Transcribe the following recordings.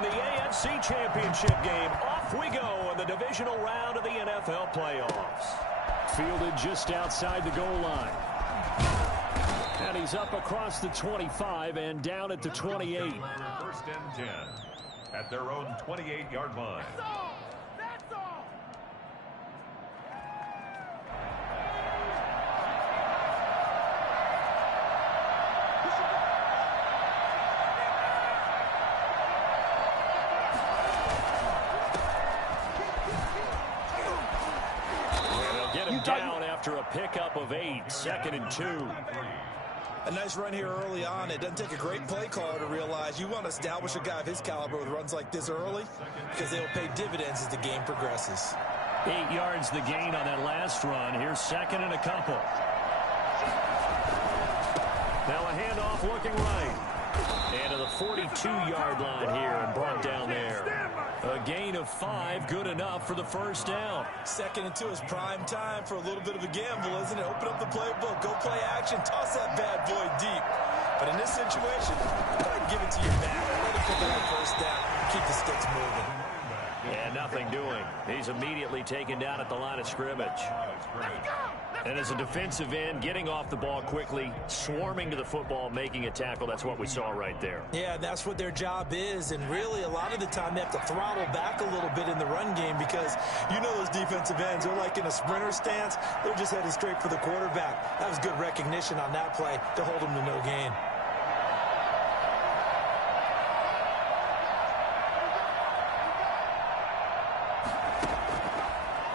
in the AFC Championship game. Off we go in the divisional round of the NFL playoffs. Fielded just outside the goal line. And he's up across the 25 and down at the 28. First and 10 at their own 28-yard line. Down after a pickup of 8, 2nd and 2. A nice run here early on. It doesn't take a great play caller to realize you want to establish a guy of his caliber with runs like this early because they'll pay dividends as the game progresses. 8 yards the gain on that last run. Here's 2nd and a couple. Now a handoff looking right. And to the 42-yard line here and brought down there. A gain of 5, good enough for the first down. 2nd and 2 is prime time for a little bit of a gamble, isn't it? Open up the playbook, go play action, toss that bad boy deep. But in this situation, go ahead and give it to your back. Let it pick up the first down. Keep the sticks moving. And nothing doing. He's immediately taken down at the line of scrimmage. And as a defensive end, getting off the ball quickly, swarming to the football, making a tackle, that's what we saw right there. Yeah, that's what their job is. And really, a lot of the time, they have to throttle back a little bit in the run game because you know those defensive ends, they're like in a sprinter stance. They're just headed straight for the quarterback. That was good recognition on that play to hold them to no gain.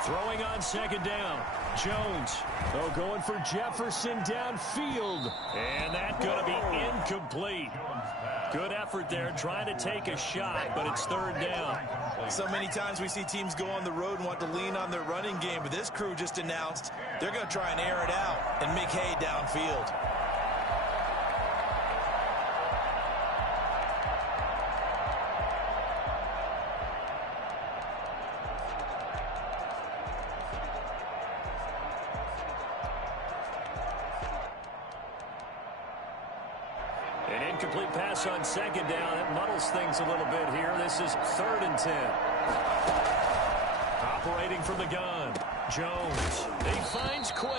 Throwing on 2nd down. Jones, going for Jefferson downfield. And that's going to be incomplete. Good effort there, trying to take a shot, but it's 3rd down. So many times we see teams go on the road and want to lean on their running game, but this crew just announced they're going to try and air it out and make hay downfield. Incomplete pass on 2nd down. It muddles things a little bit here. This is 3rd and 10. Operating from the gun. Jones. He finds Quick.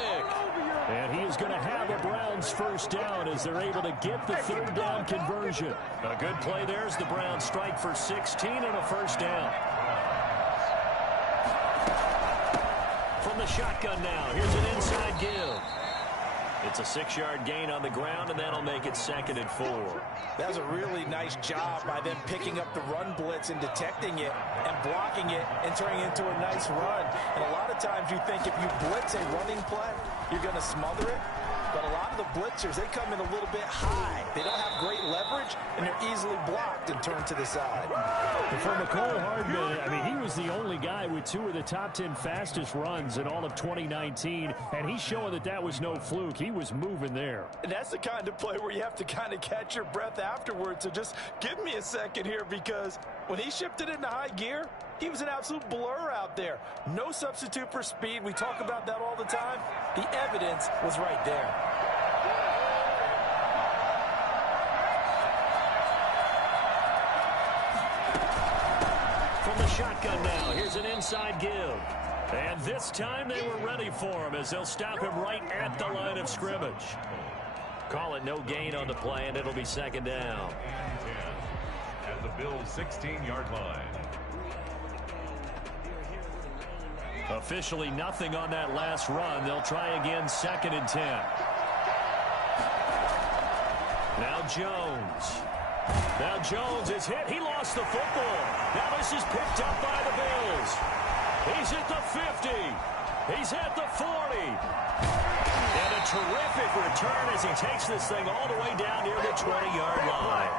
And he is going to have a Browns first down as they're able to get the 3rd down conversion. A good play there as the Browns strike for 16 and a first down. From the shotgun now. Here's an inside give. It's a 6-yard gain on the ground, and that'll make it 2nd and 4. That was a really nice job by them picking up the run blitz and detecting it and blocking it and turning it into a nice run. And a lot of times you think if you blitz a running play, you're going to smother it. But a lot of the blitzers, they come in a little bit high. They don't have great leverage, and they're easily blocked and turned to the side. And for Mecole Hardman, I mean, he was the only guy with 2 of the top 10 fastest runs in all of 2019, and he's showing that that was no fluke. He was moving there. And that's the kind of play where you have to kind of catch your breath afterwards. So just give me a second here, because when he shifted into high gear, he was an absolute blur out there. No substitute for speed. We talk about that all the time. The evidence was right there. From the shotgun now, here's an inside give. And this time they were ready for him as they'll stop him right at the line of scrimmage. Call it no gain on the play, and it'll be 2nd down. At the Bills' 16-yard line. Officially nothing on that last run. They'll try again 2nd and 10. Now Jones. Now Jones is hit. He lost the football. Now this is picked up by the Bills. He's at the 50. He's at the 40. And a terrific return as he takes this thing all the way down near the 20-yard line.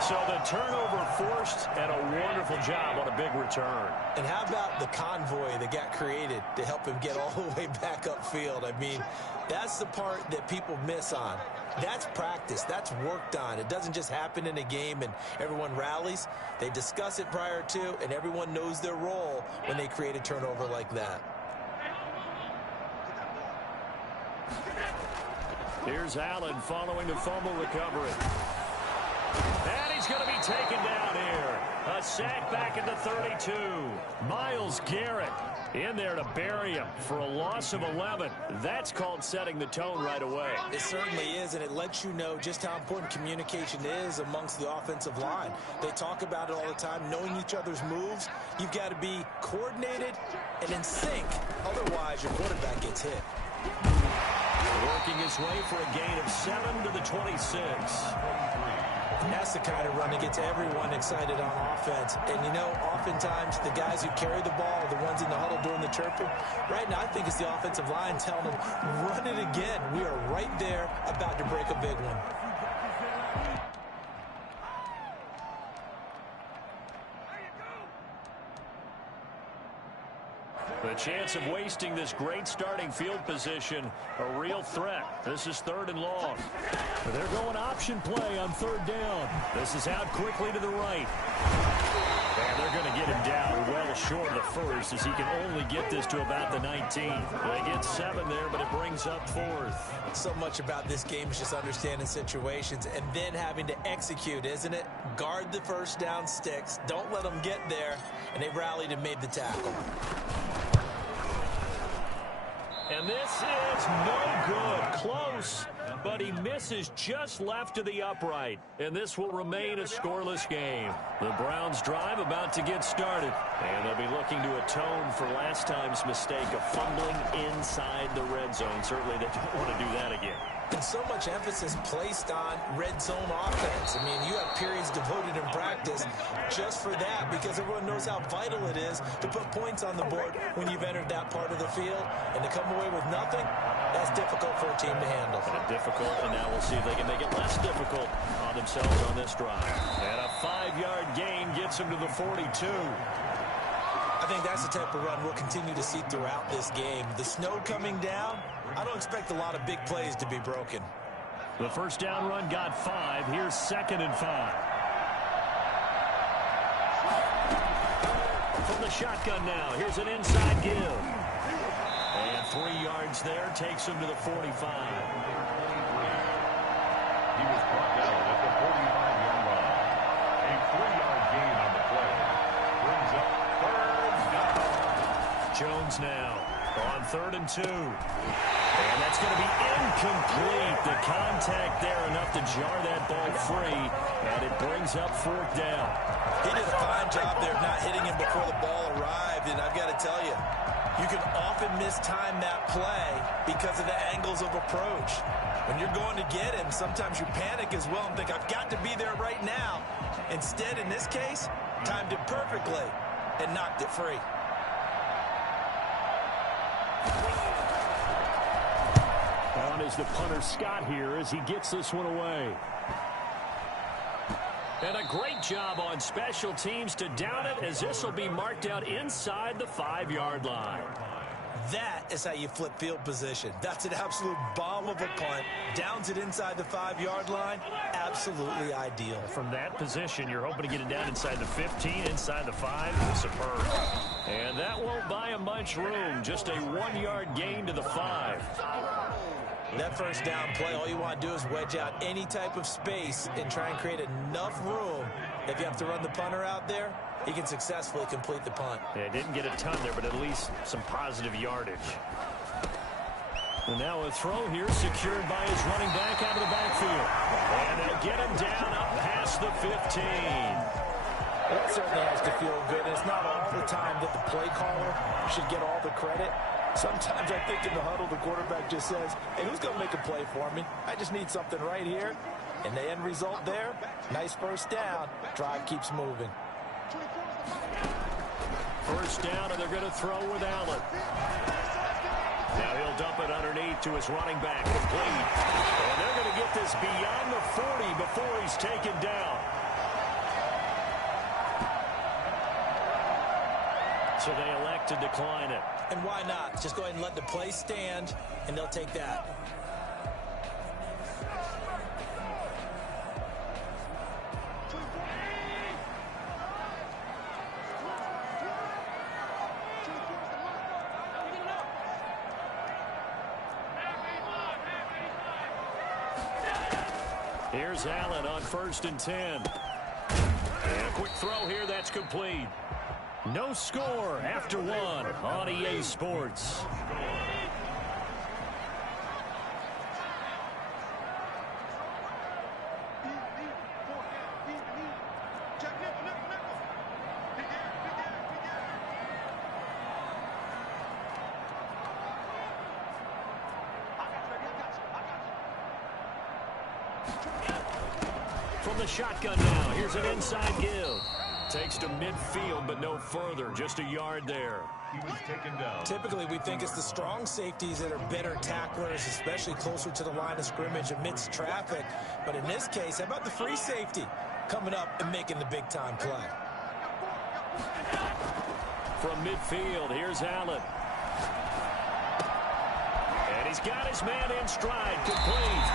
So the turnover forced, and a wonderful job on a big return. And how about the convoy that got created to help him get all the way back upfield? I mean, that's the part that people miss on. That's practice. That's worked on. It doesn't just happen in a game and everyone rallies. They discuss it prior to, and everyone knows their role when they create a turnover like that. Here's Allen following the fumble recovery. And he's going to be taken down here. A sack back at the 32. Myles Garrett in there to bury him for a loss of 11. That's called setting the tone right away. It certainly is, and it lets you know just how important communication is amongst the offensive line. They talk about it all the time, knowing each other's moves. You've got to be coordinated and in sync. Otherwise, your quarterback gets hit. Working his way for a gain of 7 to the 26. That's the kind of run that gets everyone excited on offense. And, you know, oftentimes the guys who carry the ball are the ones in the huddle doing the chirping. Right now, I think it's the offensive line telling them, run it again. We are right there about to break a big one. The chance of wasting this great starting field position, a real threat. This is 3rd and long. They're going option play on 3rd down. This is out quickly to the right. And they're going to get him down well short of the first as he can only get this to about the 19. They get 7 there, but it brings up 4th. So much about this game is just understanding situations and then having to execute, isn't it? Guard the first down sticks. Don't let them get there. And they rallied and made the tackle. And this is no good. Close, but he misses just left of the upright. And this will remain a scoreless game. The Browns' drive about to get started. And they'll be looking to atone for last time's mistake of fumbling inside the red zone. Certainly they don't want to do that again. And so much emphasis placed on red zone offense. I mean, you have periods devoted in practice just for that because everyone knows how vital it is to put points on the board when you've entered that part of the field. And to come away with nothing, that's difficult for a team to handle. Difficult, and now we'll see if they can make it less difficult on themselves on this drive. And a 5-yard gain gets them to the 42. I think that's the type of run we'll continue to see throughout this game. The snow coming down, I don't expect a lot of big plays to be broken. The first down run got 5. Here's 2nd and 5. From the shotgun now, here's an inside give. And 3 yards there takes him to the 45. He was brought down at the 45-yard line. A 3-yard gain on the play. Brings up 3rd down. Jones now on 3rd and 2. And that's going to be incomplete. The contact there enough to jar that ball free. And it brings up 4th down. He did a fine job there of not hitting him before the ball arrived. And I've got to tell you, you can often mistime that play because of the angles of approach. When you're going to get him, sometimes you panic as well and think, I've got to be there right now. Instead, in this case, timed it perfectly and knocked it free. On is the punter Scott here as he gets this one away. And a great job on special teams to down it as this will be marked out inside the 5-yard line. That is how you flip field position. That's an absolute bomb of a punt. Downs it inside the 5-yard line. Absolutely ideal. From that position, you're hoping to get it down inside the 15, inside the 5. Superb. And that won't buy him much room. Just a 1-yard gain to the 5. That first down play, all you want to do is wedge out any type of space and try and create enough room. If you have to run the punter out there, he can successfully complete the punt. Yeah, didn't get a ton there, but at least some positive yardage. And now a throw here secured by his running back out of the backfield. And they'll get him down up past the 15. That certainly has to feel good. It's not all the time that the play caller should get all the credit. Sometimes I think in the huddle, the quarterback just says, hey, who's going to make a play for me? I just need something right here. And the end result there, nice first down. Drive keeps moving. First down, and they're going to throw with Allen. Now he'll dump it underneath to his running back. Complete. And they're going to get this beyond the 40 before he's taken down. So they elect to decline it. And why not? Just go ahead and let the play stand, and they'll take that. Here's Allen on 1st and 10. And a quick throw here, that's complete. No score after one on EA Sports. From the shotgun now, here's an inside give. Takes to midfield, but no further. Just a yard there. He was taken down. Typically, we think it's the strong safeties that are better tacklers, especially closer to the line of scrimmage amidst traffic. But in this case, how about the free safety coming up and making the big-time play? From midfield, here's Allen. And he's got his man in stride, complete.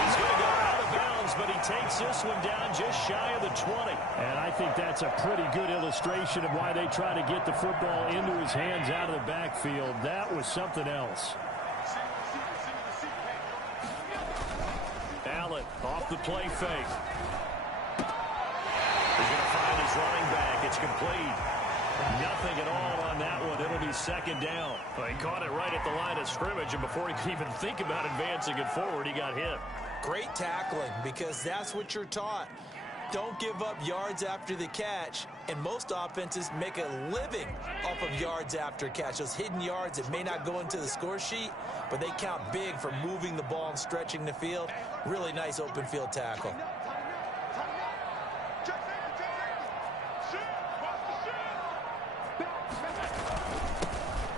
He's going to go out of bounds, but he takes this one down just shy of the 20. And I think that's a pretty good illustration of why they try to get the football into his hands out of the backfield. That was something else. Allen off the play fake. He's going to find his running back. It's complete. Nothing at all on that one. It'll be second down. Well, he caught it right at the line of scrimmage, and before he could even think about advancing it forward, he got hit. Great tackling, because that's what you're taught. Don't give up yards after the catch, and most offenses make a living off of yards after catch. Those hidden yards that may not go into the score sheet, but they count big for moving the ball and stretching the field. Really nice open field tackle.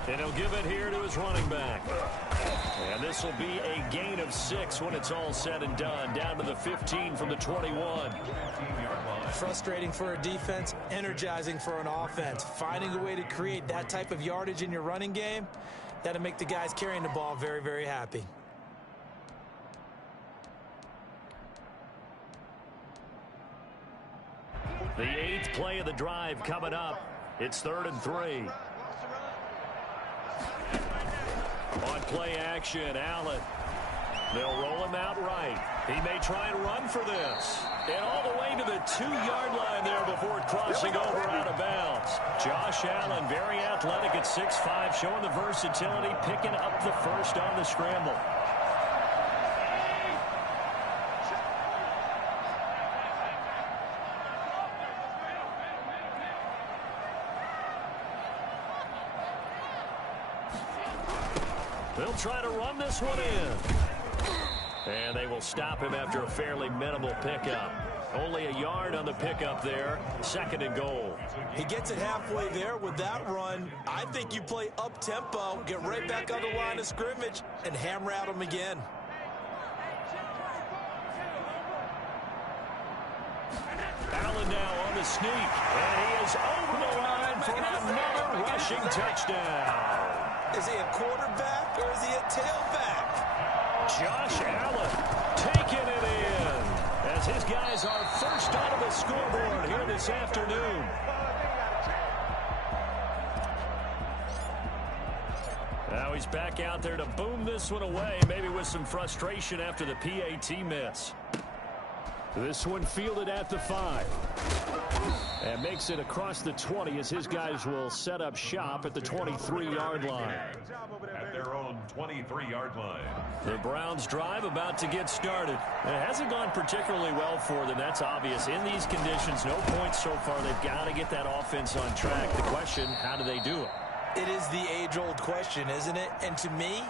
And he'll give it here to his running back. And this will be a gain of 6 when it's all said and done. Down to the 15 from the 21. Frustrating for a defense, energizing for an offense. Finding a way to create that type of yardage in your running game, that'll make the guys carrying the ball very, very happy. The 8th play of the drive coming up. It's 3rd and 3. On play action, Allen. They'll roll him out right. He may try and run for this. And all the way to the 2-yard line there before crossing over out of bounds. Josh Allen, very athletic at 6'5", showing the versatility, picking up the first on the scramble. They'll try to run this one in. And they will stop him after a fairly minimal pickup. Only a yard on the pickup there. 2nd and goal. He gets it halfway there with that run. I think you play up-tempo, get right back on the line of scrimmage, and hammer at him again. Allen now on the sneak. And he is over the line for another rushing touchdown. Is he a quarterback or is he a tailback? Josh Allen taking it in as his guys are first onto the scoreboard here this afternoon. Now he's back out there to boom this one away, maybe with some frustration after the PAT miss. This one fielded at the 5. And makes it across the 20 as his guys will set up shop at the 23-yard line. At their own 23-yard line. The Browns drive about to get started. It hasn't gone particularly well for them, that's obvious. In these conditions, no points so far. They've got to get that offense on track. The question, how do they do it? It is the age-old question, isn't it? And to me,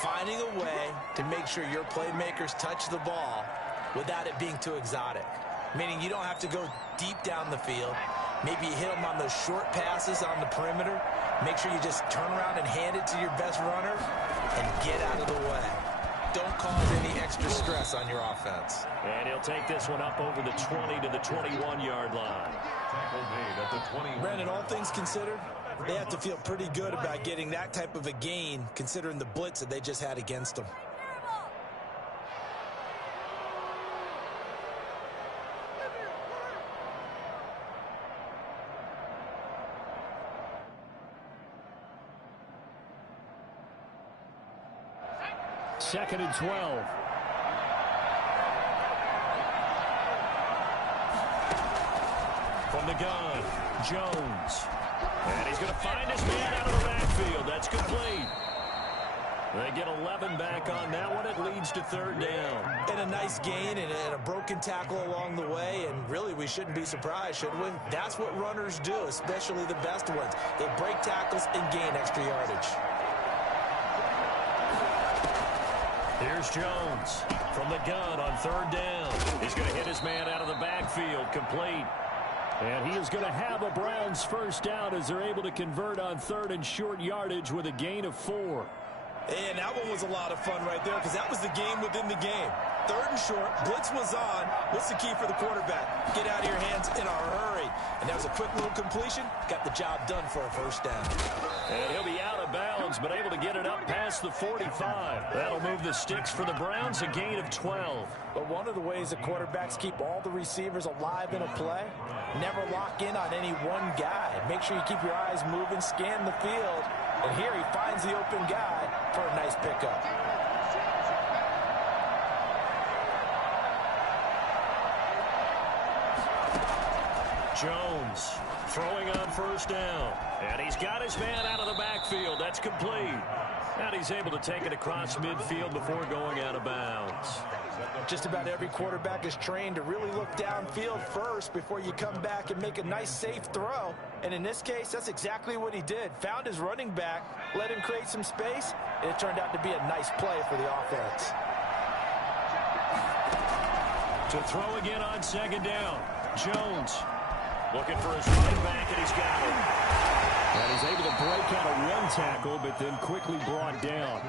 finding a way to make sure your playmakers touch the ball without it being too exotic. Meaning you don't have to go deep down the field. Maybe you hit them on those short passes on the perimeter. Make sure you just turn around and hand it to your best runner and get out of the way. Don't cause any extra stress on your offense. And he'll take this one up over the 20 to the 21-yard line. Tackle made at the 21. Brandon, all things considered, they have to feel pretty good about getting that type of a gain considering the blitz that they just had against them. Second and 12. From the gun, Jones. And he's going to find his man out of the backfield. That's complete. They get 11 back on that one. It leads to third down. And a nice gain and a broken tackle along the way. And really, we shouldn't be surprised, should we? That's what runners do, especially the best ones. They break tackles and gain extra yardage. Here's Jones from the gun on third down. He's going to hit his man out of the backfield, complete. And he is going to have a Browns first down as they're able to convert on third and short yardage with a gain of 4. And that one was a lot of fun right there because that was the game within the game. Third and short, blitz was on. What's the key for the quarterback? Get out of your hands in a hurry. And that was a quick little completion. Got the job done for a first down. And he'll be out of bounds, but able to get it up past the 45. That'll move the sticks for the Browns, a gain of 12. But one of the ways that quarterbacks keep all the receivers alive in a play, never lock in on any one guy. Make sure you keep your eyes moving, scan the field. And here he finds the open guy for a nice pickup. Jones throwing on first down. And he's got his man out of the backfield. That's complete. And he's able to take it across midfield before going out of bounds. Just about every quarterback is trained to really look downfield first before you come back and make a nice, safe throw. And in this case, that's exactly what he did. Found his running back, let him create some space, and it turned out to be a nice play for the offense. To throw again on second down. Jones looking for his running back, and he's got it. And he's able to break out of one tackle, but then quickly brought down.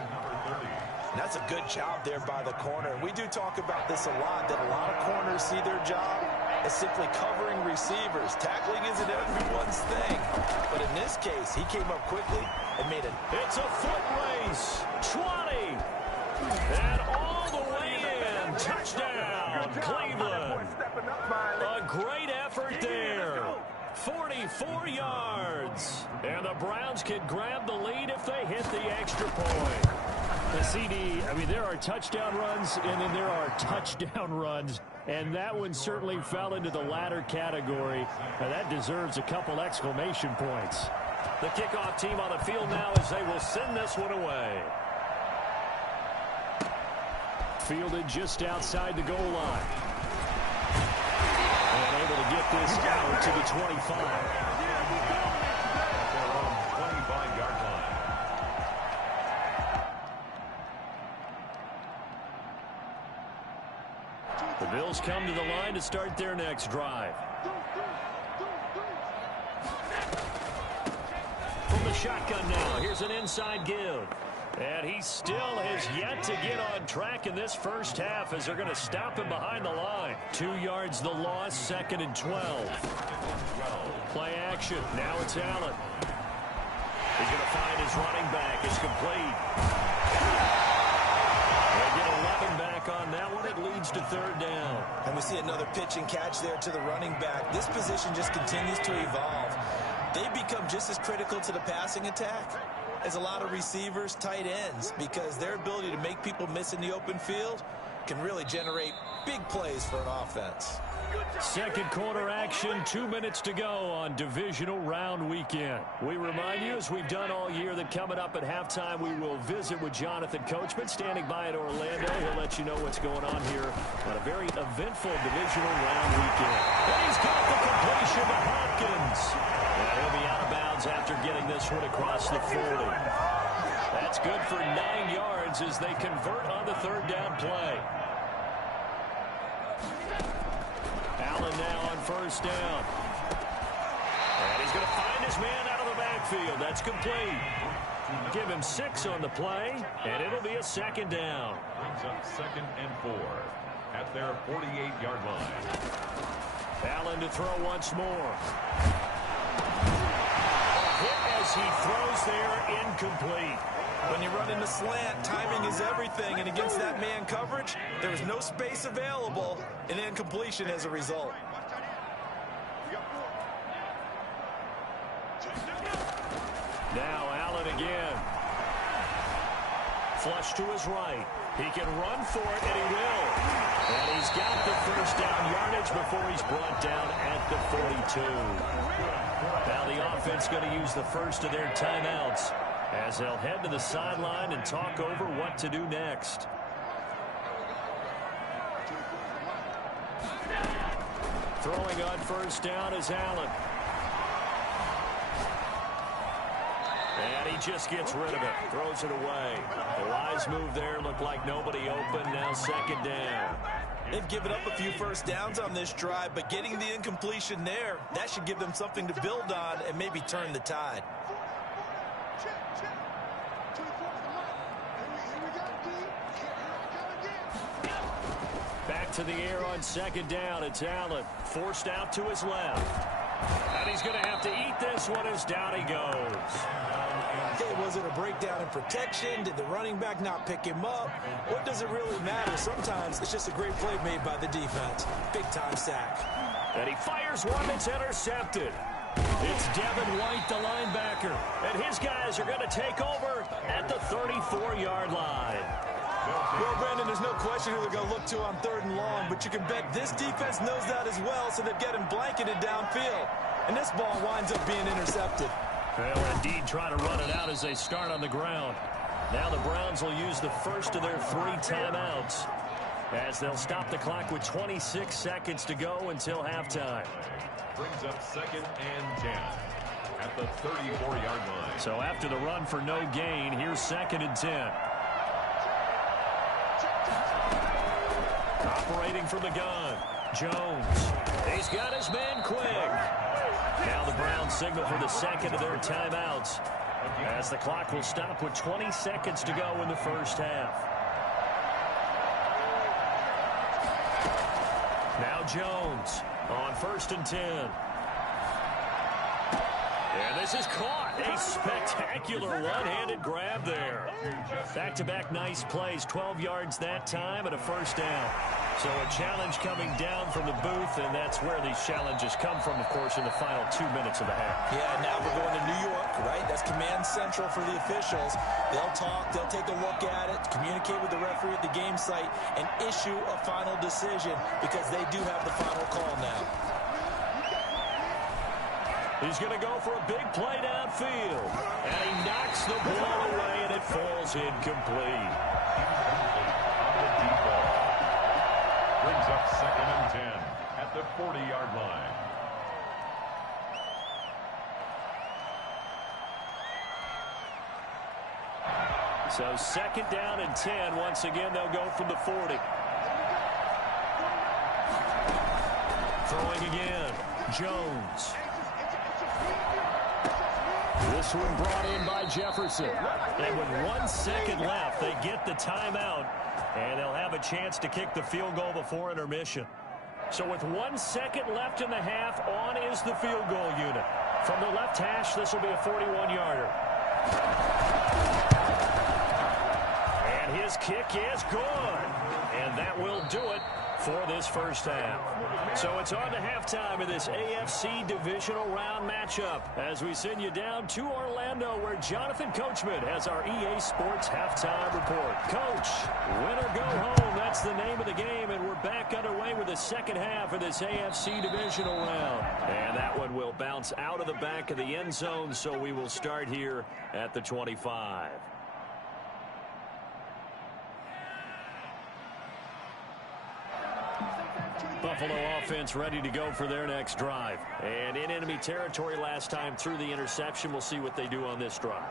And that's a good job there by the corner. And we do talk about this a lot, that a lot of corners see their job as simply covering receivers. Tackling isn't everyone's thing. But in this case, he came up quickly and made it. It's a foot race. 20. And all the way in. Touchdown, Cleveland. A great effort there. 44 yards. And the Browns can grab the lead if they hit the extra point. The CD, I mean, there are touchdown runs, and then there are touchdown runs. And that one certainly fell into the latter category. And that deserves a couple exclamation points. The kickoff team on the field now as they will send this one away. Fielded just outside the goal line. And able to get this out to the 25. 25-yard line. The Bills come to the line to start their next drive. From the shotgun now, here's an inside give. And he still has yet to get on track in this first half as they're going to stop him behind the line. 2 yards the loss, second and 12. Play action. Now it's Allen. He's going to find his running back. It's complete. They get 11 back on that one. It leads to third down. And we see another pitch and catch there to the running back. This position just continues to evolve. They become just as critical to the passing attack as a lot of receivers, tight ends, because their ability to make people miss in the open field can really generate big plays for an offense. Second quarter action, 2 minutes to go on divisional round weekend. We remind you, as we've done all year, that coming up at halftime, we will visit with Jonathan Coachman, standing by in Orlando. He'll let you know what's going on here on a very eventful divisional round weekend. And he's got the completion to Hopkins. And he'll be out of bounds after getting this one across the 40. That's good for 9 yards as they convert on the third down play. Allen now on first down. And he's going to find his man out of the backfield. That's complete. Give him 6 on the play, and it'll be a second down. Brings up second and 4 at their 48-yard line. Allen to throw once more. Hit as he throws there, incomplete. When you run in the slant, timing is everything, and against that man coverage, there was no space available, and incompletion as a result. Now Allen again. flush to his right. He can run for it, and he will. And he's got the first down yardage before he's brought down at the 42. Now the offense going to use the first of their timeouts as they'll head to the sideline and talk over what to do next. Throwing on first down is Allen. And he just gets rid of it. Throws it away. The wise move there. Looked like nobody open. Now second down. They've given up a few first downs on this drive, but getting the incompletion there, that should give them something to build on and maybe turn the tide. Back to the air on second down. It's Allen. Forced out to his left. And he's going to have to eat this one as down he goes. Hey, was it a breakdown in protection? Did the running back not pick him up? What does it really matter? Sometimes it's just a great play made by the defense. Big-time sack. And he fires one that's intercepted. It's Devin White, the linebacker. And his guys are going to take over at the 34-yard line. Well, Brandon, there's no question who they're going to look to on third and long, but you can bet this defense knows that as well, so they're getting blanketed downfield. And this ball winds up being intercepted. They'll indeed try to run it out as they start on the ground. Now the Browns will use the first of their 3 timeouts as they'll stop the clock with 26 seconds to go until halftime. Brings up 2nd and 10 at the 34-yard line. So after the run for no gain, here's 2nd and 10. Operating from the gun, Jones. He's got his man quick. Now the Browns signal for the second of their timeouts as the clock will stop with 20 seconds to go in the first half. Now Jones on 1st and 10. And this is caught. A spectacular one-handed grab there. Back-to-back nice plays. 12 yards that time and a first down. So a challenge coming down from the booth, and that's where these challenges come from, of course, in the final 2 minutes of the half. Yeah, now we're going to New York, right? That's command central for the officials. They'll talk, they'll take a look at it, communicate with the referee at the game site, and issue a final decision because they do have the final call now. He's going to go for a big play downfield. And he knocks the ball away, and it falls incomplete. Brings up 2nd and 10 at the 40-yard line. So 2nd down and 10. Once again, they'll go from the 40. Throwing again. Jones. This one brought in by Jefferson. And with 1 second left, they get the timeout. And they'll have a chance to kick the field goal before intermission. So with 1 second left in the half, on is the field goal unit. From the left hash, this will be a 41-yarder. And his kick is good. And that will do it for this first half. So it's on to halftime of this AFC divisional round matchup as we send you down to Orlando where Jonathan Coachman has our EA Sports halftime report. Coach, win or go home, that's the name of the game, and we're back underway with the second half of this AFC divisional round. And that one will bounce out of the back of the end zone, so we will start here at the 25. Buffalo offense ready to go for their next drive. And in enemy territory last time through the interception. We'll see what they do on this drive.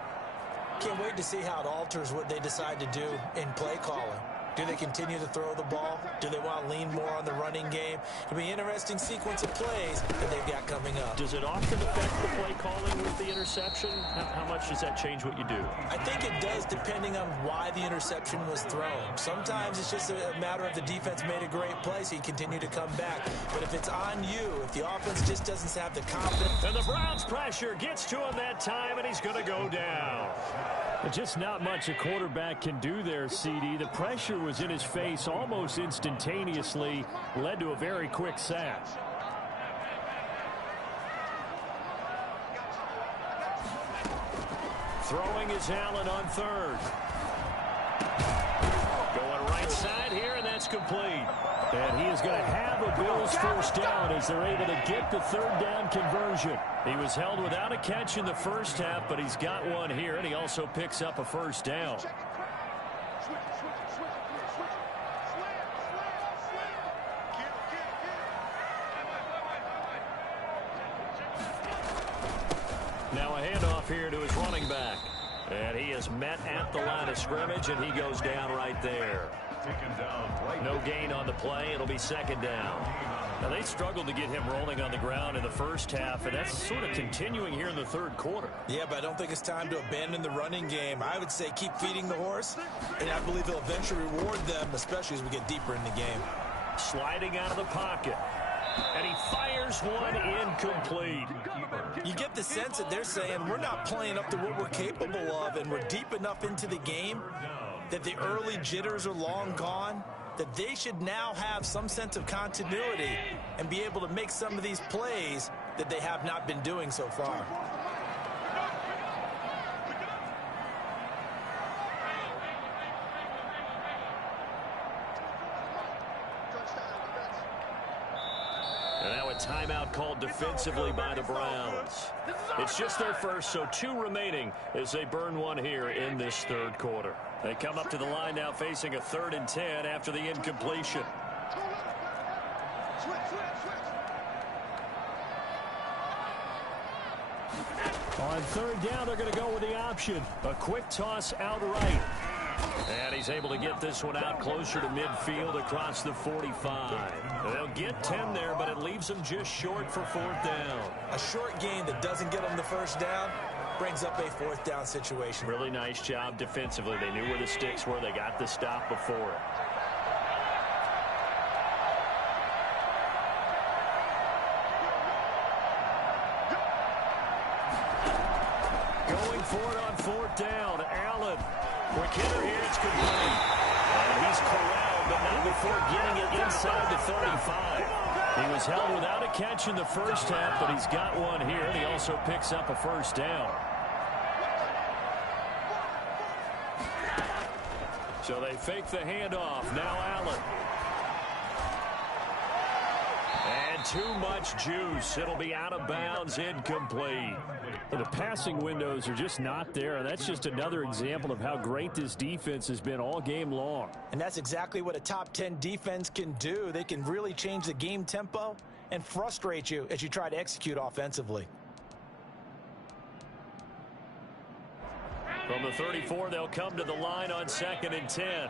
Can't wait to see how it alters what they decide to do in play calling. Do they continue to throw the ball? Do they want to lean more on the running game? It'll be an interesting sequence of plays that they've got coming up. Does it often affect the play calling with the interception? How much does that change what you do? I think it does depending on why the interception was thrown. Sometimes it's just a matter of the defense made a great play, so you continue to come back. But if it's on you, if the offense just doesn't have the confidence. And the Browns pressure gets to him that time, and he's going to go down. Just not much a quarterback can do there, CD. The pressure was in his face almost instantaneously, led to a very quick sack. Throwing is Allen on third. complete. And he is going to have a Bills first down as they're able to get the third down conversion. He was held without a catch in the first half, but he's got one here, and he also picks up a first down. Now a handoff here to his running back. And he is met at the line of scrimmage, and he goes down right there. No gain on the play. It'll be second down. Now, they struggled to get him rolling on the ground in the first half, and that's sort of continuing here in the third quarter. Yeah, but I don't think it's time to abandon the running game. I would say keep feeding the horse, and I believe he'll eventually reward them, especially as we get deeper in the game. Sliding out of the pocket. And he fires one incomplete. You get the sense that they're saying we're not playing up to what we're capable of, and we're deep enough into the game that the early jitters are long gone, that they should now have some sense of continuity and be able to make some of these plays that they have not been doing so far. And now a timeout called defensively by the Browns. It's just their first, so 2 remaining as they burn one here in this third quarter. They come up to the line now facing a 3rd and 10 after the incompletion. On 3rd down, they're going to go with the option. A quick toss outright. And he's able to get this one out closer to midfield across the 45. They'll get 10 there, but it leaves them just short for 4th down. A short gain that doesn't get them the first down brings up a 4th down situation. Really nice job defensively. They knew where the sticks were. They got the stop before it. Going for it on 4th down. Allen. Quick hitter here. It's complete. And he's corralled, but not before getting it inside the 35. He was held without a catch in the first half, but he's got one here, and he also picks up a first down. So they fake the handoff. Now Allen. And too much juice. It'll be out of bounds, incomplete. The passing windows are just not there, and that's just another example of how great this defense has been all game long. And that's exactly what a top 10 defense can do. They can really change the game tempo and frustrate you as you try to execute offensively. From the 34, they'll come to the line on 2nd and 10.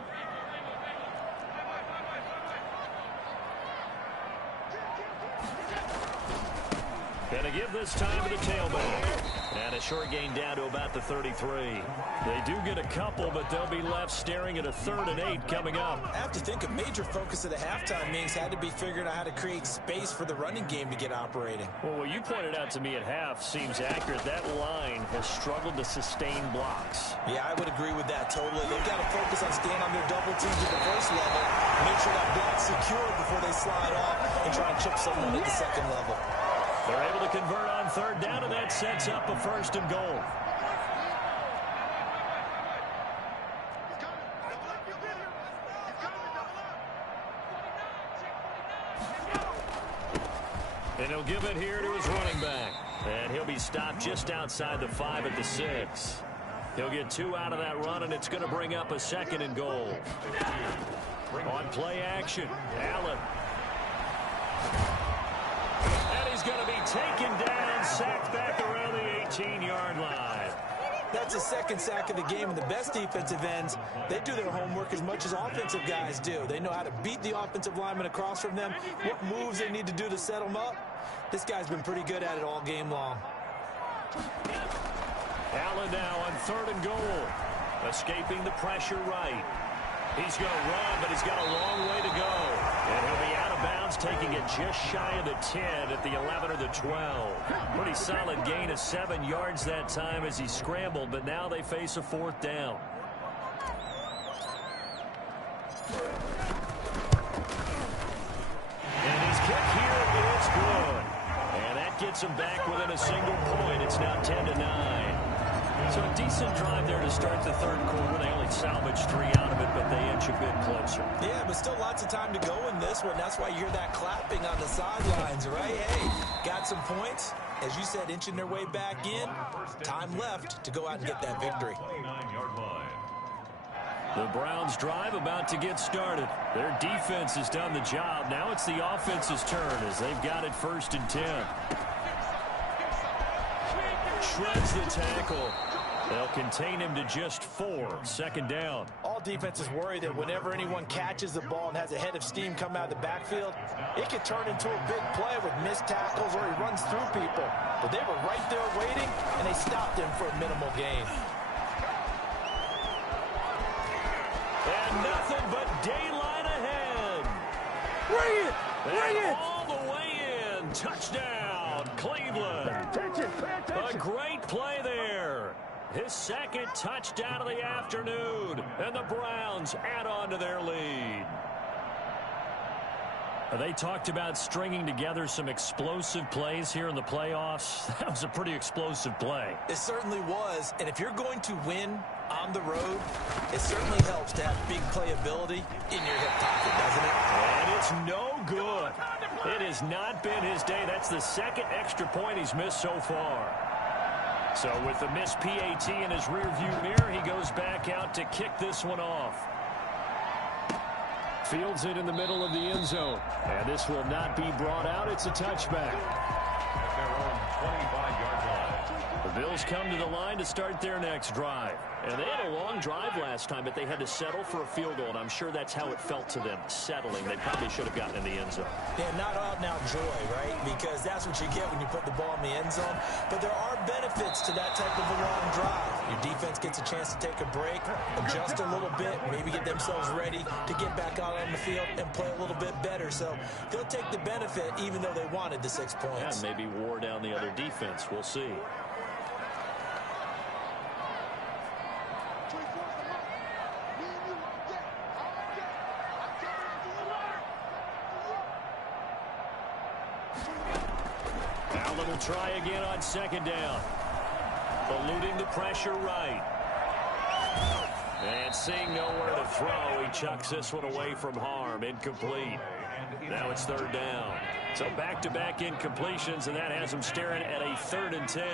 Gonna give this time to the tailback. And a short gain down to about the 33. They do get a couple, but they'll be left staring at a 3rd and 8 coming up. I have to think a major focus of the halftime meetings had to be figuring out how to create space for the running game to get operating. Well, what you pointed out to me at half seems accurate. That line has struggled to sustain blocks. Yeah, I would agree with that totally. They've got to focus on staying on their double teams at the first level, make sure that block's secure before they slide off and try and chip someone at the second level. They're able to convert on 3rd down, and that sets up a 1st and goal. And he'll give it here to his running back. And he'll be stopped just outside the 5 at the 6. He'll get 2 out of that run, and it's going to bring up a 2nd and goal. On play action, Allen. He's going to be taken down, sacked back around the 18-yard line. That's a 2nd sack of the game, and the best defensive ends, they do their homework as much as offensive guys do. They know how to beat the offensive lineman across from them, what moves they need to do to set them up. This guy's been pretty good at it all game long. Allen now on 3rd and goal, escaping the pressure right. He's going to run, but he's got a long way to go. And he'll be out of bounds, taking it just shy of the 10 at the 11 or the 12. Pretty solid gain of 7 yards that time as he scrambled, but now they face a 4th down. And his kick here is good. And that gets him back within a single point. It's now 10-9. So a decent drive there to start the third quarter. They only salvaged 3 out of it, but they inch a bit closer. Yeah, but still lots of time to go in this one. That's why you hear that clapping on the sidelines, right? Hey, got some points. As you said, inching their way back in. Time left to go out and get that victory. 29-yard line. The Browns drive about to get started. Their defense has done the job. Now it's the offense's turn as they've got it 1st and 10. Shreds the tackle. They'll contain him to just 4. 2nd down. All defenses worry that whenever anyone catches the ball and has a head of steam come out of the backfield, it could turn into a big play with missed tackles or he runs through people. But they were right there waiting, and they stopped him for a minimal gain. And nothing but daylight ahead. Bring it! Bring it! All the way in. Touchdown, Cleveland. A great play there. His 2nd touchdown of the afternoon. And the Browns add on to their lead. They talked about stringing together some explosive plays here in the playoffs. That was a pretty explosive play. It certainly was. And if you're going to win on the road, it certainly helps to have big playability in your hip pocket, doesn't it? And it's no good. It has not been his day. That's the 2nd extra point he's missed so far. So with the missed PAT in his rearview mirror, he goes back out to kick this one off. Fields it in the middle of the end zone. And this will not be brought out. It's a touchback. At their own 25-yard line. The Bills come to the line to start their next drive. And they had a long drive last time, but they had to settle for a field goal, and I'm sure that's how it felt to them, settling. They probably should have gotten in the end zone. Yeah, not out-and-out joy, right? Because that's what you get when you put the ball in the end zone. But there are benefits to that type of a long drive. Your defense gets a chance to take a break, adjust a little bit, maybe get themselves ready to get back out on the field and play a little bit better. So they'll take the benefit even though they wanted the 6 points. Yeah, maybe wore down the other defense. We'll see. Allen will try again on 2nd down. Eluding the pressure right. And seeing nowhere to throw, he chucks this one away from harm. Incomplete. Now it's 3rd down. So back-to-back incompletions, and that has him staring at a 3rd and 10.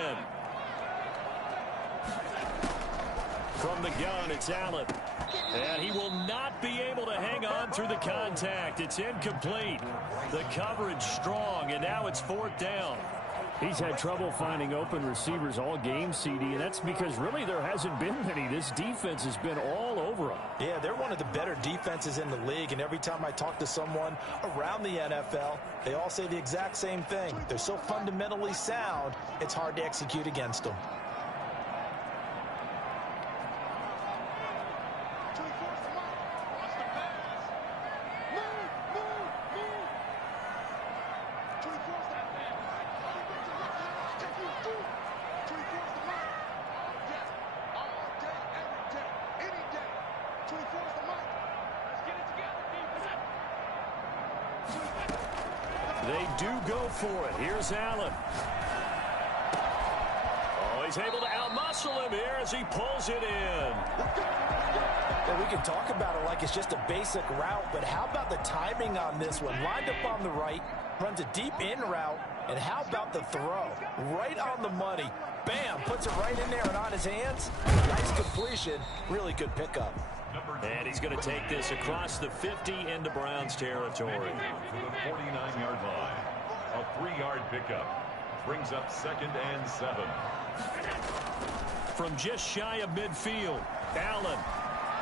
From the gun, it's Allen. And he will not be able to hang on through the contact. It's incomplete. The coverage strong, and now it's 4th down. He's had trouble finding open receivers all game, CD, and that's because really there hasn't been many. This defense has been all over them. Yeah, they're one of the better defenses in the league, and every time I talk to someone around the NFL, they all say the exact same thing. They're so fundamentally sound, it's hard to execute against them. They do go for it. Here's Allen. Oh, he's able to outmuscle him here as he pulls it in. Yeah, we can talk about it like it's just a basic route, but how about the timing on this one? Lined up on the right, runs a deep in route, and how about the throw? Right on the money. Bam, puts it right in there and on his hands. Nice completion. Really good pickup. And he's going to take this across the 50 into Browns territory. To the 49-yard line. A 3-yard pickup. Brings up 2nd and 7. From just shy of midfield, Allen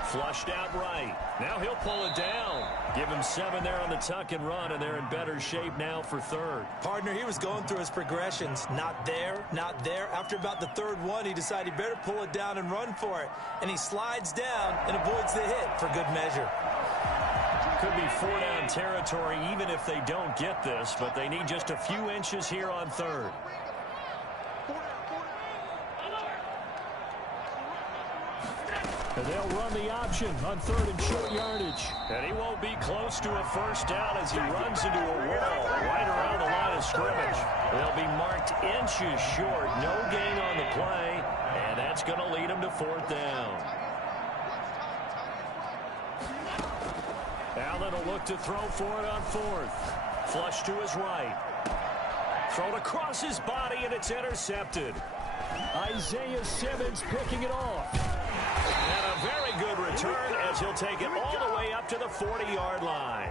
flushed out right. Now he'll pull it down. Give him 7 there on the tuck and run, and they're in better shape now for 3rd. Partner, he was going through his progressions. Not there, not there. After about the 3rd one, he decided he better pull it down and run for it. And he slides down and avoids the hit for good measure. Could be 4-down territory even if they don't get this, but they need just a few inches here on 3rd. And they'll run the option on 3rd and short yardage. And he won't be close to a first down as he runs into a wall right around the line of scrimmage. They'll be marked inches short. No gain on the play, and that's going to lead him to fourth down. Allen will look to throw for it on fourth. Flush to his right. Thrown across his body, and it's intercepted. Isaiah Simmons picking it off. And a very good return as he'll take it all the way up to the 40-yard line.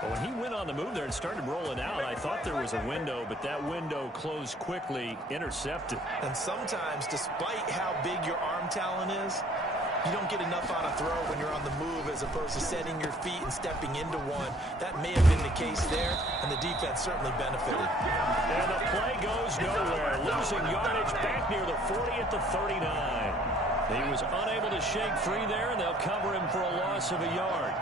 But when he went on the move there and started rolling out, I thought there was a window, but that window closed quickly, intercepted. And sometimes, despite how big your arm talent is, you don't get enough on a throw when you're on the move as opposed to setting your feet and stepping into one. That may have been the case there, and the defense certainly benefited. And the play goes nowhere, losing yardage back near the 40 at the 39. He was unable to shake free there, and they'll cover him for a loss of a yard.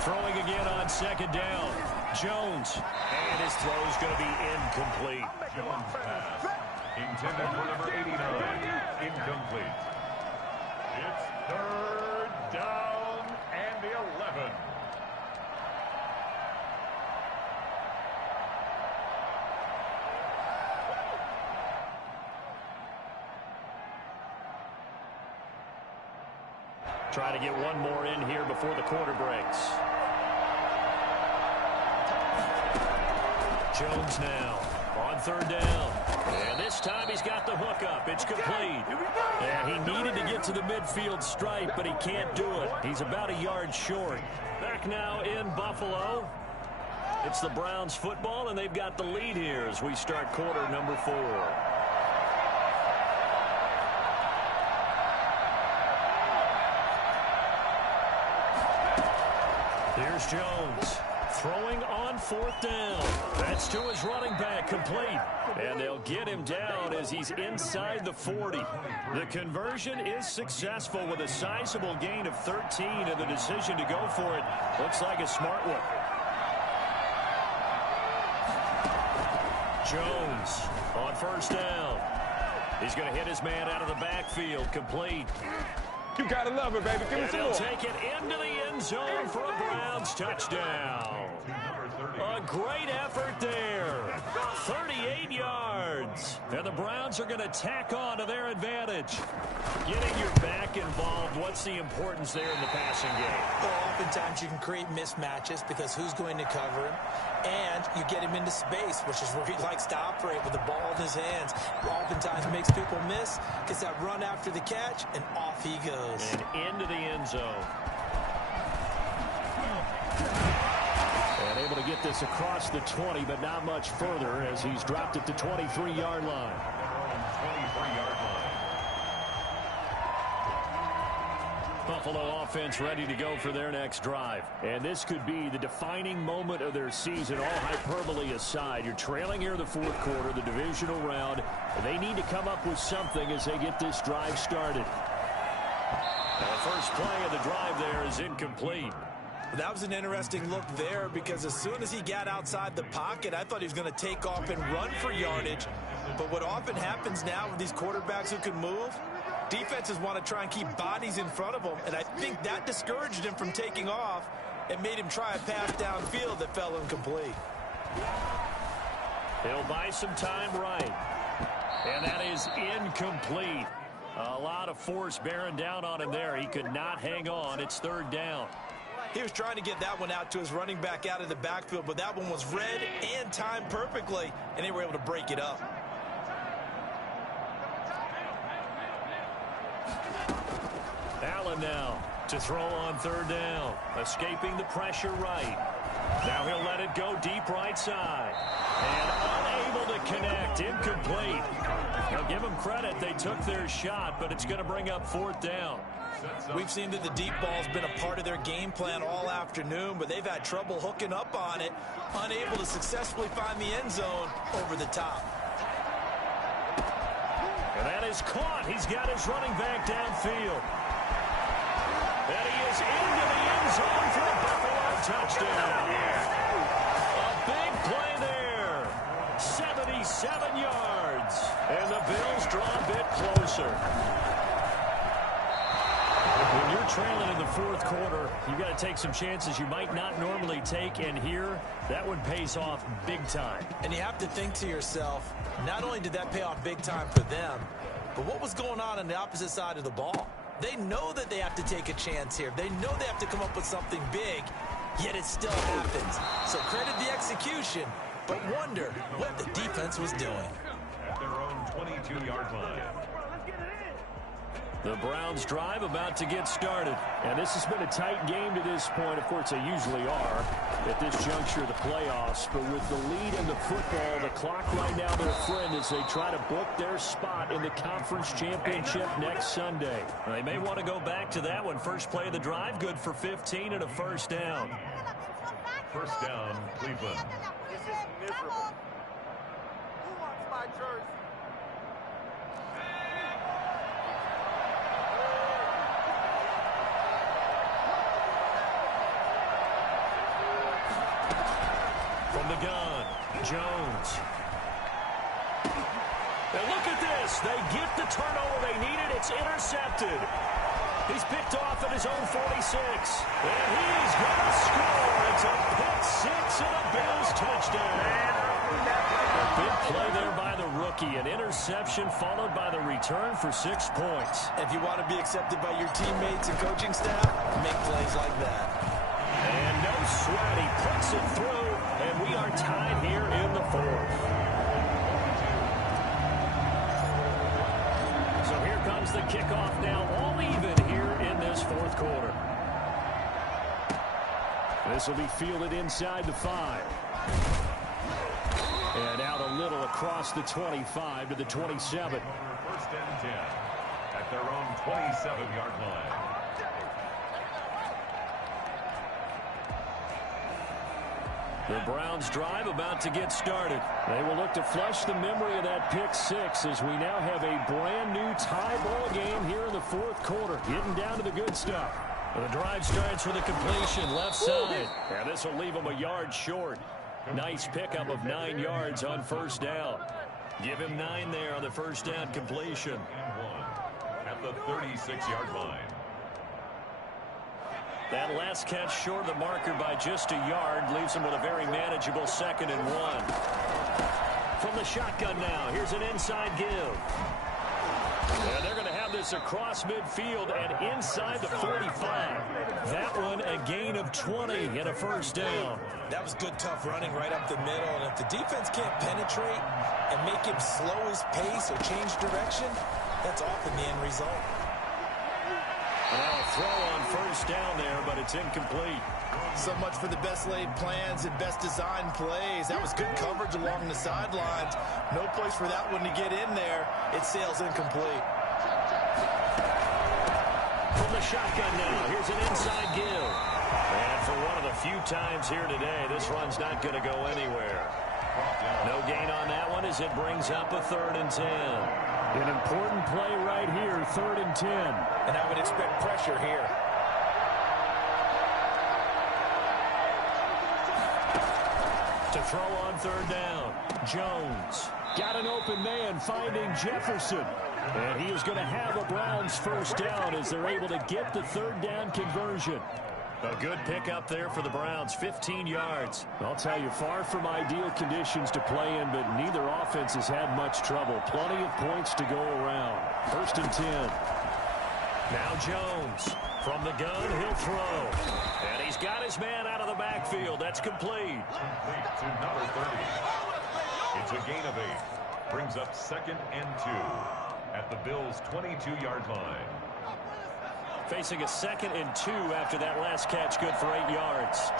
Throwing again on second down. Jones. And his throw's going to be incomplete. Jones pass. Intended for number 89. Incomplete. It's third down and 11. Try to get one more in here before the quarter breaks. Jones now on third down. And this time he's got the hook up. It's complete. And he needed to get to the midfield stripe, but he can't do it. He's about a yard short. Back now in Buffalo. It's the Browns football, and they've got the lead here as we start quarter number 4. Here's Jones. Throwing on fourth down. That's to his running back, complete. And they'll get him down as he's inside the 40. The conversion is successful with a sizable gain of 13, and the decision to go for it looks like a smart one. Jones on first down. He's going to hit his man out of the backfield, complete. You gotta love it, baby. Give me And some he'll more. take it into the end zone for a Browns touchdown. A great effort there. 38 yards. And the Browns are going to tack on to their advantage. Getting your back involved, what's the importance there in the passing game? Well, oftentimes you can create mismatches because who's going to cover him? And you get him into space, which is where he likes to operate with the ball in his hands. Oftentimes makes people miss, gets that run after the catch, and off he goes. And into the end zone. And able to get this across the 20, but not much further as he's dropped it to 23-yard line. 23-yard line. Buffalo offense ready to go for their next drive. And this could be the defining moment of their season, all hyperbole aside. You're trailing here in the fourth quarter, the divisional round. And they need to come up with something as they get this drive started. And the first play of the drive there is incomplete. That was an interesting look there because as soon as he got outside the pocket, I thought he was going to take off and run for yardage. But what often happens now with these quarterbacks who can move, defenses want to try and keep bodies in front of them, and I think that discouraged him from taking off and made him try a pass downfield that fell incomplete. He'll buy some time right. And that is incomplete. A lot of force bearing down on him there. He could not hang on. It's third down. He was trying to get that one out to his running back out of the backfield, but that one was read and timed perfectly, and they were able to break it up. Allen now to throw on third down. Escaping the pressure right. Now he'll let it go deep right side. And unable to connect. Incomplete. Now give them credit. They took their shot, but it's going to bring up fourth down. We've seen that the deep ball's been a part of their game plan all afternoon, but they've had trouble hooking up on it, unable to successfully find the end zone over the top. And that is caught. He's got his running back downfield. And he is into the end zone for a Buffalo touchdown. A big play there. 57 yards. And the Bills draw a bit closer. When you're trailing in the fourth quarter, you've got to take some chances you might not normally take, and here, that one pays off big time. And you have to think to yourself, not only did that pay off big time for them, but what was going on the opposite side of the ball? They know that they have to take a chance here. They know they have to come up with something big, yet it still happens. So credit the execution, but wonder what the defense was doing. At their own 22-yard line. The Browns drive about to get started. And this has been a tight game to this point. Of course, they usually are at this juncture of the playoffs. But with the lead in the football, the clock right now their friend as they try to book their spot in the conference championship next Sunday. They may want to go back to that one. First play of the drive, good for 15 and a first down. First down, Cleveland. This is miserable. Who wants my jersey? From the gun, Jones. And look at this. They get the turnover they needed. It's intercepted. He's picked off at his own 46. And he's going to score. It's a pick six and a Bills touchdown. A big play there by the rookie. An interception followed by the return for 6 points. If you want to be accepted by your teammates and coaching staff, make plays like that. And no sweat. He puts it through. And we are tied here in the fourth. So here comes the kickoff now, all even here in this fourth quarter. This will be fielded inside the 5. And out a little across the 25 to the 27. First and 10 at their own 27-yard line. The Browns drive about to get started. They will look to flush the memory of that pick six as we now have a brand new tie ball game here in the fourth quarter. Getting down to the good stuff. The drive starts with a completion left side. And this will leave them a yard short. Nice pickup of 9 yards on first down. Give him 9 there on the first down completion. And 1 at the 36-yard line. That last catch short of the marker by just a yard leaves him with a very manageable 2nd and 1. From the shotgun now, here's an inside give. And they're going to have this across midfield and inside the 45. That one a gain of 20 and a first down. That was good, tough running right up the middle. And if the defense can't penetrate and make him slow his pace or change direction, that's often the end result. Now a throw on first down there, but it's incomplete. So much for the best laid plans and best designed plays. That was good coverage along the sidelines. No place for that one to get in there. It sails incomplete. From the shotgun now, here's an inside give. And for one of the few times here today, this run's not going to go anywhere. No gain on that one as it brings up a 3rd and 10. An important play right here, 3rd and 10. And I would expect pressure here. To throw on 3rd down, Jones. Got an open man finding Jefferson. And he is going to have a Browns first down as they're able to get the 3rd down conversion. A good pickup there for the Browns, 15 yards. I'll tell you, far from ideal conditions to play in, but neither offense has had much trouble. Plenty of points to go around. 1st and 10. Now Jones. From the gun, he'll throw. And he's got his man out of the backfield. That's complete. Complete to number 30. It's a gain of 8. Brings up 2nd and 2 at the Bills' 22-yard line. Facing a 2nd and 2 after that last catch, good for 8 yards.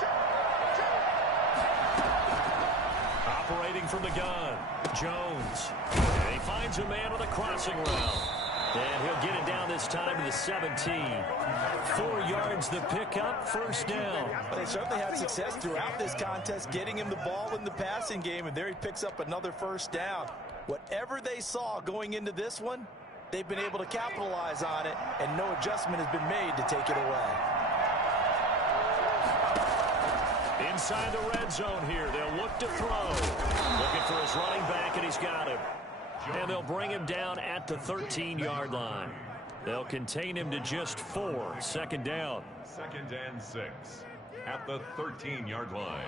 Operating from the gun, Jones. And he finds a man with a crossing route. And he'll get it down this time to the 17. 4 yards the pickup, first down. But they certainly had success throughout this contest, getting him the ball in the passing game, and there he picks up another first down. Whatever they saw going into this one, they've been able to capitalize on it, and no adjustment has been made to take it away. Inside the red zone here. They'll look to throw. Looking for his running back, and he's got him. And they'll bring him down at the 13-yard line. They'll contain him to just 4. Second down. 2nd and 6 at the 13-yard line.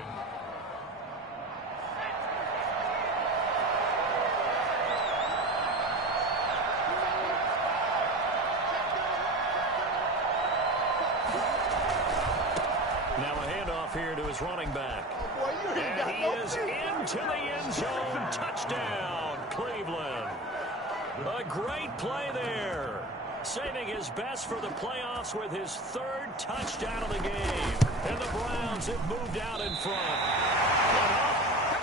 Now a handoff here to his running back. And he is into the end zone. Touchdown, Cleveland. A great play there. Saving his best for the playoffs with his 3rd touchdown of the game. And the Browns have moved out in front.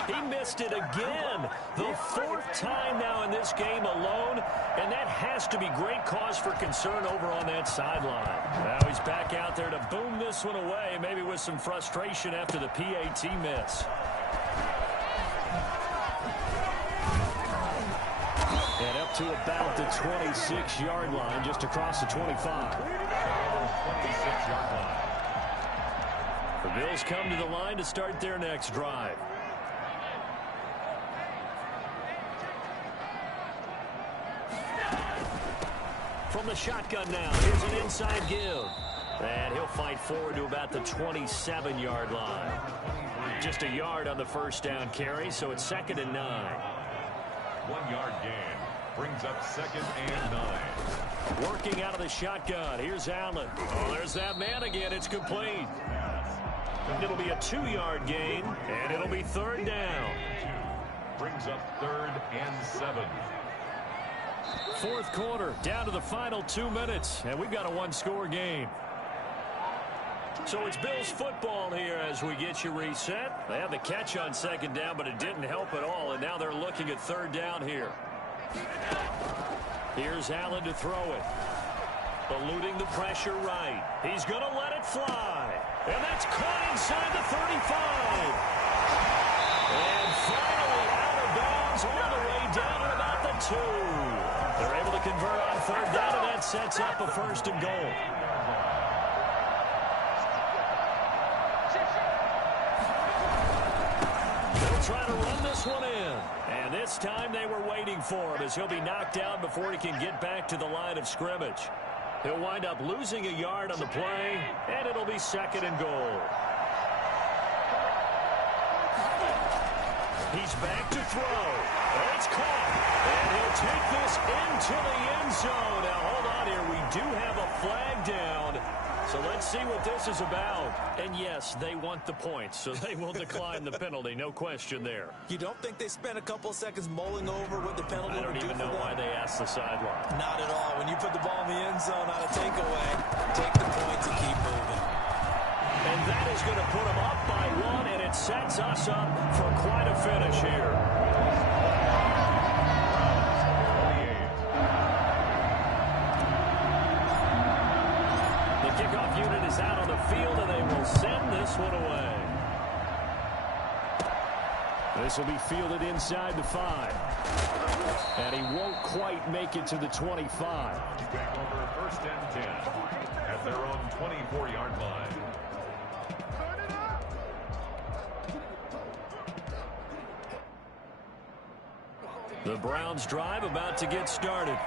He missed it again. The 4th time now in this game alone. And that has to be great cause for concern over on that sideline. Now he's back out there to boom this one away, maybe with some frustration after the PAT miss. And up to about the 26-yard line, just across the 25. 26-yard line. The Bills come to the line to start their next drive. From the shotgun now, here's an inside give. And he'll fight forward to about the 27-yard line. Just a yard on the first down carry, so it's 2nd and 9. 1-yard gain brings up 2nd and 9. Working out of the shotgun. Here's Allen. Oh, there's that man again. It's complete. It'll be a 2-yard gain, and it'll be 3rd down. Brings up 3rd and 7. 4th quarter, down to the final 2 minutes, and we've got a 1-score game. So it's Bills football here as we get you reset. They have the catch on 2nd down, but it didn't help at all, and now they're looking at 3rd down here. Here's Allen to throw it. Eluding the pressure right. He's going to let it fly. And that's caught inside the 35. And finally out of bounds all the way down to about the 2. They're able to convert on 3rd down, and that sets up a 1st and goal. They'll try to run this one in. And this time they were waiting for him as he'll be knocked down before he can get back to the line of scrimmage. He'll wind up losing a yard on the play, and it'll be 2nd and goal. He's back to throw. And it's caught. And he'll take this into the end zone. Now, hold on here. We do have a flag down. So let's see what this is about. And yes, they want the points, so they will decline the penalty. No question there. You don't think they spent a couple seconds mulling over what the penalty I don't would do even know why they asked the sideline. Not at all. When you put the ball in the end zone on a takeaway, take the points and keep moving. And that is going to put them up by 1, and it sets us up for quite a finish here. The kickoff unit is out on the field, and they will send this one away. This will be fielded inside the 5. And he won't quite make it to the 25. Back over 1st and 10 at their own 24-yard line. The Browns drive about to get started.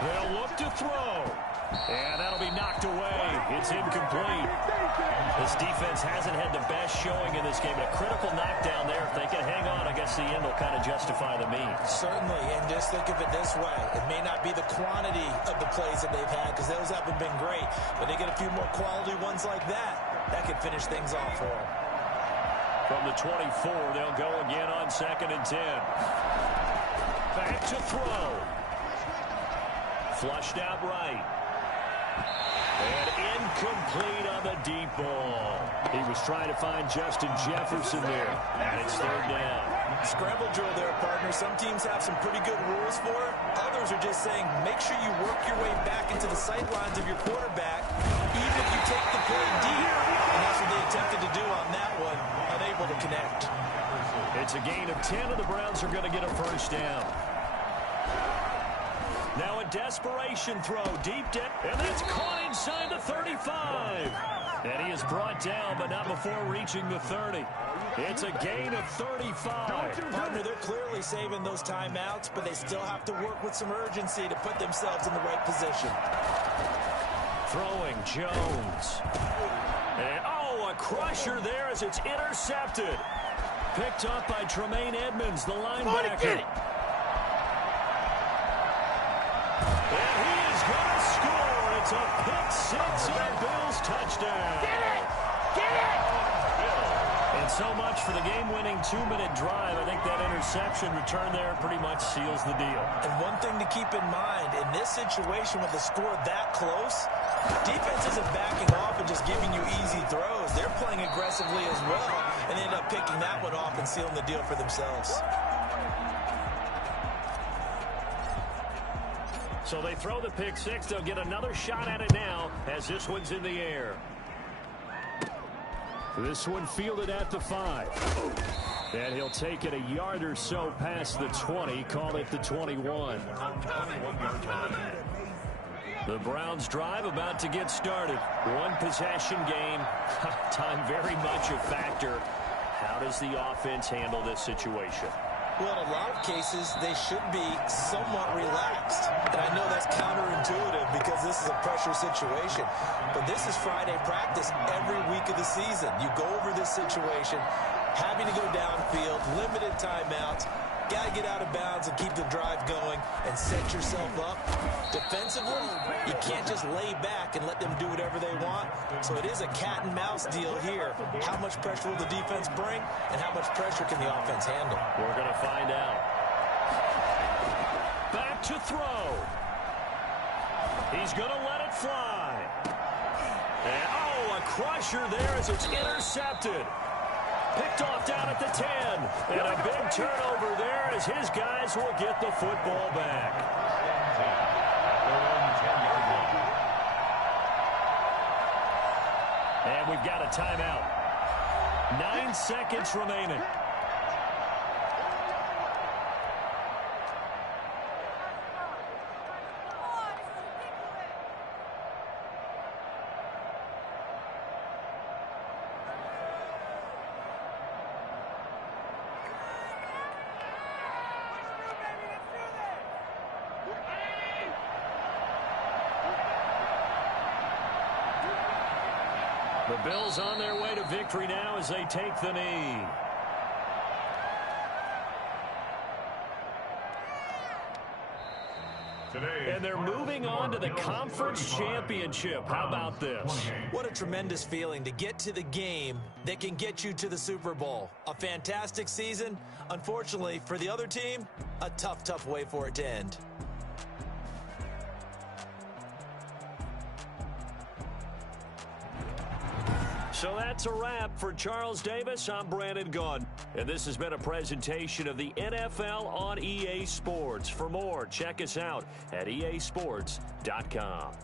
They'll look to throw. And that'll be knocked away. It's incomplete. This defense hasn't had the best showing in this game. A critical knockdown there. If they can hang on, I guess the end will kind of justify the means. Certainly, and just think of it this way. It may not be the quantity of the plays that they've had because those haven't been great, but they get a few more quality ones like that could finish things off for them. From the 24, they'll go again on 2nd and 10. Back to throw. Flushed out right. And incomplete on the deep ball. He was trying to find Justin Jefferson there. And it's 3rd down. Scramble drill there, partner. Some teams have some pretty good rules for it. Others are just saying, make sure you work your way back into the sight lines of your quarterback, even if you take the play deep. And that's what they attempted to do on that one. Unable to connect. It's a gain of 10, and the Browns are going to get a 1st down. Now a desperation throw deep down, and that's caught inside the 35. And he is brought down, but not before reaching the 30. It's a gain of 35. Partner, they're clearly saving those timeouts, but they still have to work with some urgency to put themselves in the right position. Throwing Jones. And, a crusher there as it's intercepted. Picked up by Tremaine Edmonds, the linebacker. And he is going to score. It's a pick six and a Bills touchdown. Get it! Get it! And so much for the game-winning 2-minute drive. I think that interception return there pretty much seals the deal. And one thing to keep in mind, in this situation with the score that close, defense isn't backing off and just giving you easy throws. They're playing aggressively as well, and they end up picking that one off and sealing the deal for themselves. So they throw the pick six. They'll get another shot at it now as this one's in the air. This one fielded at the 5. And he'll take it a yard or so past the 20. Call it the 21. The Browns drive about to get started. One possession game. Time very much a factor. How does the offense handle this situation? Well, in a lot of cases, they should be somewhat relaxed. And I know that's counterintuitive because this is a pressure situation. But this is Friday practice every week of the season. You go over this situation, having to go downfield, limited timeouts, got to get out of bounds and keep the drive going and set yourself up. Defensively, you can't just lay back and let them do whatever they want. So it is a cat and mouse deal here. How much pressure will the defense bring and how much pressure can the offense handle? We're going to find out. Back to throw. He's going to let it fly. And, a crusher there as it's intercepted. Picked off down at the 10. And a big turnover there as his guys will get the football back. And we've got a timeout. 9 seconds remaining. The Bills on their way to victory now as they take the knee. And they're moving on to the conference championship. How about this? What a tremendous feeling to get to the game that can get you to the Super Bowl. A fantastic season. Unfortunately, for the other team, a tough, tough way for it to end. So that's a wrap for Charles Davis. I'm Brandon Gaudin. And this has been a presentation of the NFL on EA Sports. For more, check us out at easports.com.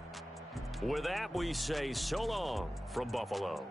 With that, we say so long from Buffalo.